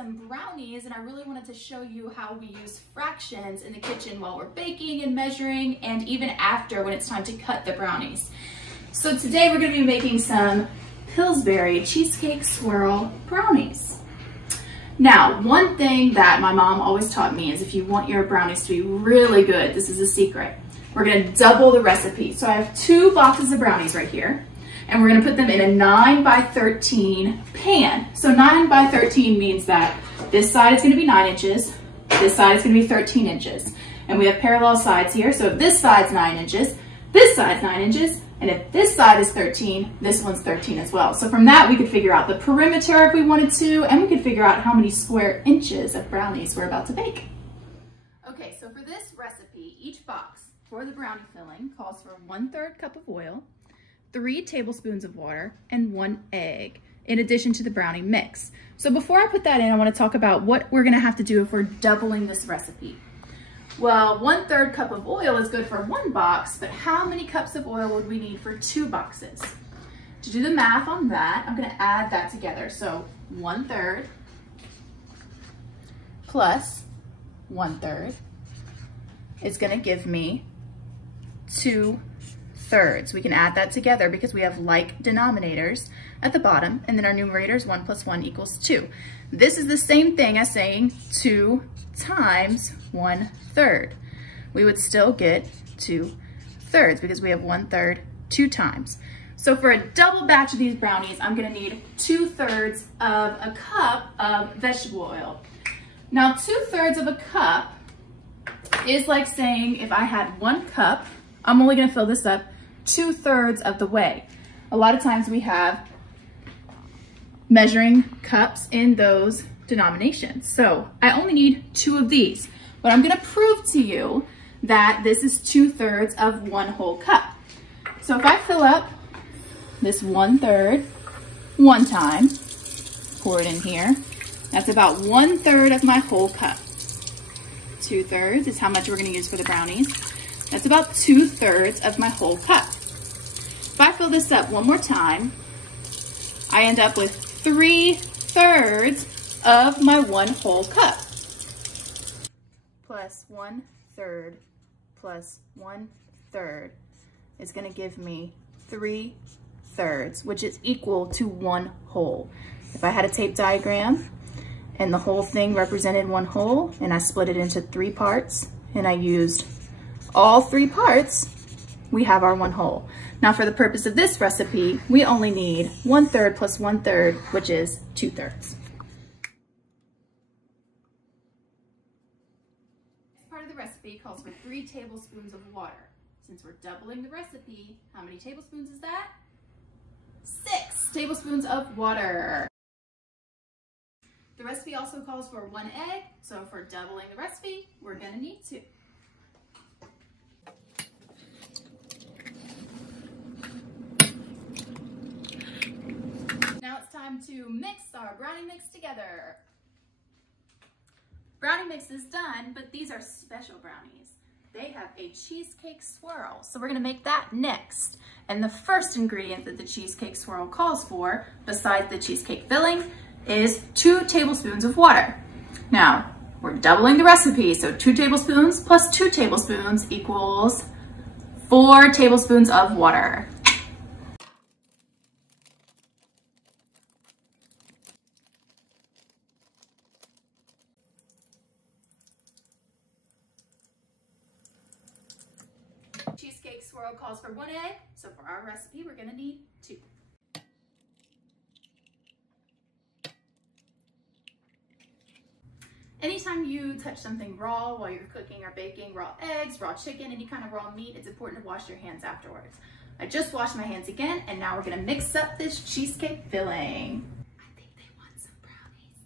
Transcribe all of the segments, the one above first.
some brownies, and I really wanted to show you how we use fractions in the kitchen while we're baking and measuring, and even after when it's time to cut the brownies. So today we're going to be making some Pillsbury Cheesecake Swirl brownies. Now, one thing that my mom always taught me is if you want your brownies to be really good, this is a secret. We're gonna double the recipe. So I have 2 boxes of brownies right here, and we're gonna put them in a 9 by 13 pan. So 9 by 13 means that this side is gonna be 9 inches, this side is gonna be 13 inches. And we have parallel sides here, so if this side's 9 inches, this side's 9 inches, and if this side is 13, this one's 13 as well. So from that, we could figure out the perimeter if we wanted to, and we could figure out how many square inches of brownies we're about to bake. Okay, so for this recipe, each box for the brownie filling calls for 1/3 cup of oil, 3 tablespoons of water, and 1 egg, in addition to the brownie mix. So before I put that in, I want to talk about what we're gonna have to do if we're doubling this recipe. Well, 1/3 cup of oil is good for 1 box, but how many cups of oil would we need for 2 boxes? To do the math on that, I'm gonna add that together. So 1/3 plus 1/3 is gonna give me 2/3. We can add that together because we have like denominators at the bottom, and then our numerator is 1 plus 1 equals 2. This is the same thing as saying 2 times 1/3. We would still get 2/3 because we have 1/3 2 times. So for a double batch of these brownies, I'm gonna need 2/3 of a cup of vegetable oil. Now 2/3 of a cup is like saying if I had 1 cup, I'm only gonna fill this up 2/3 of the way. A lot of times we have measuring cups in those denominations. So I only need 2 of these, but I'm gonna prove to you that this is 2/3 of 1 whole cup. So if I fill up this 1/3 one time, pour it in here, that's about 1/3 of my whole cup. 2/3 is how much we're gonna use for the brownies. That's about 2/3 of my whole cup. If I fill this up one more time, I end up with 3/3 of my 1 whole cup. Plus 1/3 plus 1/3 is gonna give me 3/3, which is equal to 1 whole. If I had a tape diagram and the whole thing represented 1 whole, and I split it into 3 parts, and I used all 3 parts, we have our 1 whole. Now for the purpose of this recipe, we only need 1/3 plus 1/3, which is 2/3. This part of the recipe calls for 3 tablespoons of water. Since we're doubling the recipe, how many tablespoons is that? 6 tablespoons of water. The recipe also calls for 1 egg, so if we're doubling the recipe, we're gonna need 2. Now it's time to mix our brownie mix together. Brownie mix is done, but these are special brownies. They have a cheesecake swirl, so we're gonna make that next. And the first ingredient that the cheesecake swirl calls for, besides the cheesecake filling, is 2 tablespoons of water. Now, we're doubling the recipe, so 2 tablespoons plus 2 tablespoons equals 4 tablespoons of water. Cheesecake swirl calls for 1 egg, so for our recipe, we're gonna need 2. Anytime you touch something raw while you're cooking or baking, raw eggs, raw chicken, any kind of raw meat, it's important to wash your hands afterwards. I just washed my hands again, and now we're gonna mix up this cheesecake filling. I think they want some brownies.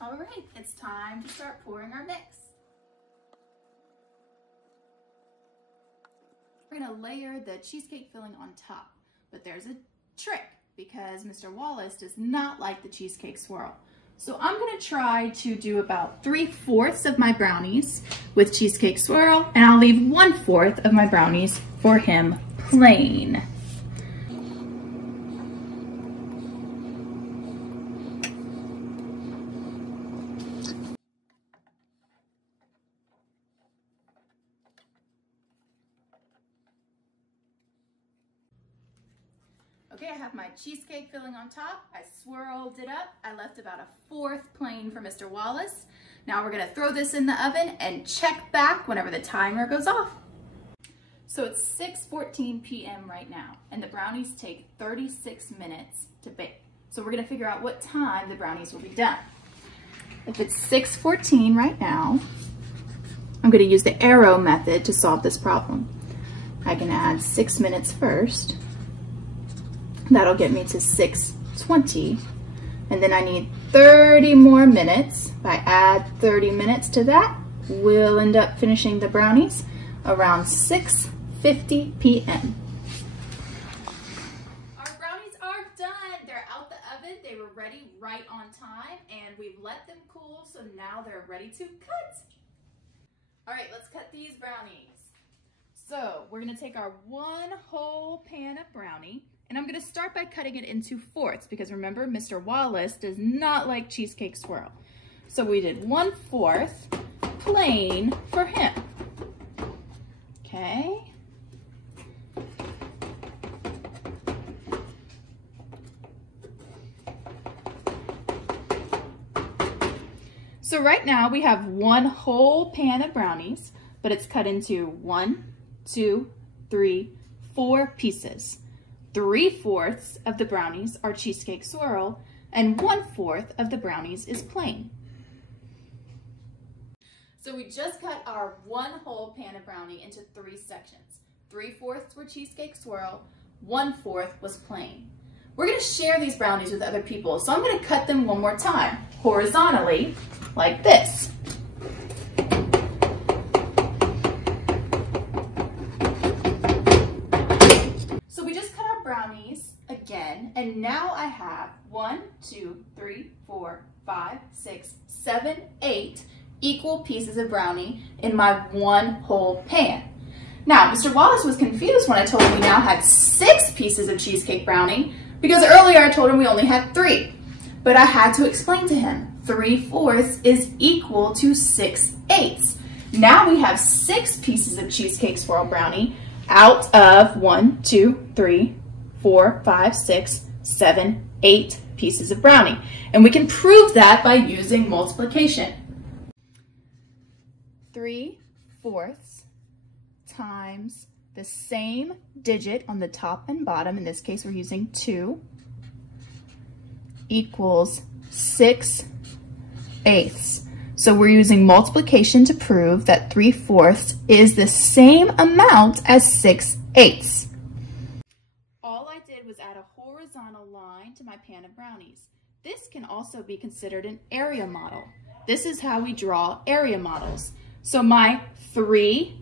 All right, it's time to start pouring our mix. We're gonna layer the cheesecake filling on top, but there's a trick because Mr. Wallace does not like the cheesecake swirl. So I'm gonna try to do about 3/4 of my brownies with Cheesecake Swirl, and I'll leave 1/4 of my brownies for him plain. Okay, I have my cheesecake filling on top. I swirled it up. I left about 1/4 plain for Mr. Wallace. Now we're gonna throw this in the oven and check back whenever the timer goes off. So it's 6:14 p.m. right now, and the brownies take 36 minutes to bake. So we're gonna figure out what time the brownies will be done. If it's 6:14 right now, I'm gonna use the arrow method to solve this problem. I can add 6 minutes first. That'll get me to 6:20, and then I need 30 more minutes. If I add 30 minutes to that, we'll end up finishing the brownies around 6:50 p.m. Our brownies are done. They're out the oven. They were ready right on time, and we've let them cool, so now they're ready to cut. All right, let's cut these brownies. So we're gonna take our 1 whole pan of brownie, and I'm gonna start by cutting it into 4ths because remember, Mr. Wallace does not like Cheesecake Swirl. So we did 1/4 plain for him. Okay. So right now we have 1 whole pan of brownies, but it's cut into 1, 2, 3, 4 pieces. 3/4 of the brownies are Cheesecake Swirl, and 1/4 of the brownies is plain. So we just cut our 1 whole pan of brownie into 3 sections. 3/4 were Cheesecake Swirl, 1/4 was plain. We're gonna share these brownies with other people, so I'm gonna cut them one more time, horizontally, like this. Brownies again, and now I have 1, 2, 3, 4, 5, 6, 7, 8 equal pieces of brownie in my 1 whole pan. Now, Mr. Wallace was confused when I told him we now had 6 pieces of cheesecake brownie because earlier I told him we only had 3. But I had to explain to him 3/4 is equal to 6/8. Now we have 6 pieces of Cheesecake Swirl brownie out of 1, 2, 3, 4, 5, 6, 7, 8 pieces of brownie. And we can prove that by using multiplication. 3/4 times the same digit on the top and bottom, in this case we're using 2, equals 6/8. So we're using multiplication to prove that 3/4 is the same amount as 6/8. Was add a horizontal line to my pan of brownies. This can also be considered an area model. This is how we draw area models. So my 3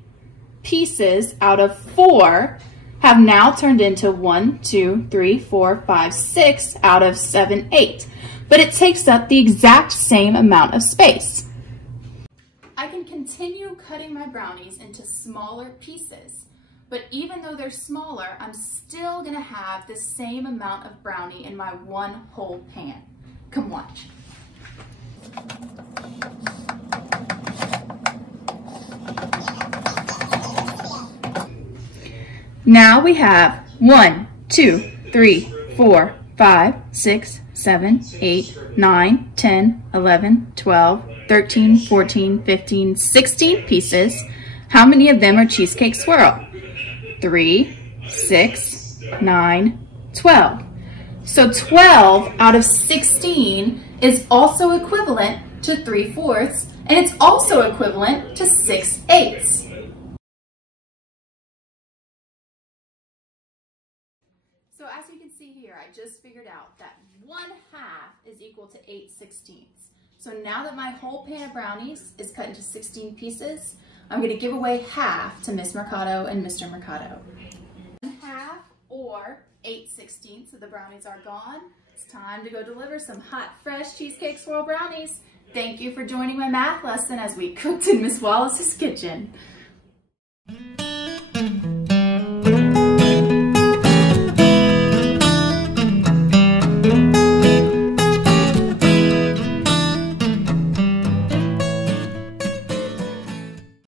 pieces out of 4 have now turned into 1, 2, 3, 4, 5, 6 out of 7, 8. But it takes up the exact same amount of space. I can continue cutting my brownies into smaller pieces. But even though they're smaller, I'm still gonna have the same amount of brownie in my 1 whole pan. Come watch. Now we have 1, 2, 3, 4, 5, 6, 7, 8, 9, 10, 11, 12, 13, 14, 15, 16 pieces. How many of them are Cheesecake Swirl? 3, 6, 9, 12. So 12 out of 16 is also equivalent to 3/4, and it's also equivalent to 6/8. So as you can see here, I just figured out that 1/2 is equal to 8/16. So now that my whole pan of brownies is cut into 16 pieces, I'm going to give away half to Miss Mercado and Mr. Mercado. 1/2 or 8/16 of the brownies are gone. It's time to go deliver some hot, fresh Cheesecake Swirl brownies. Thank you for joining my math lesson as we cooked in Miss Wallace's kitchen.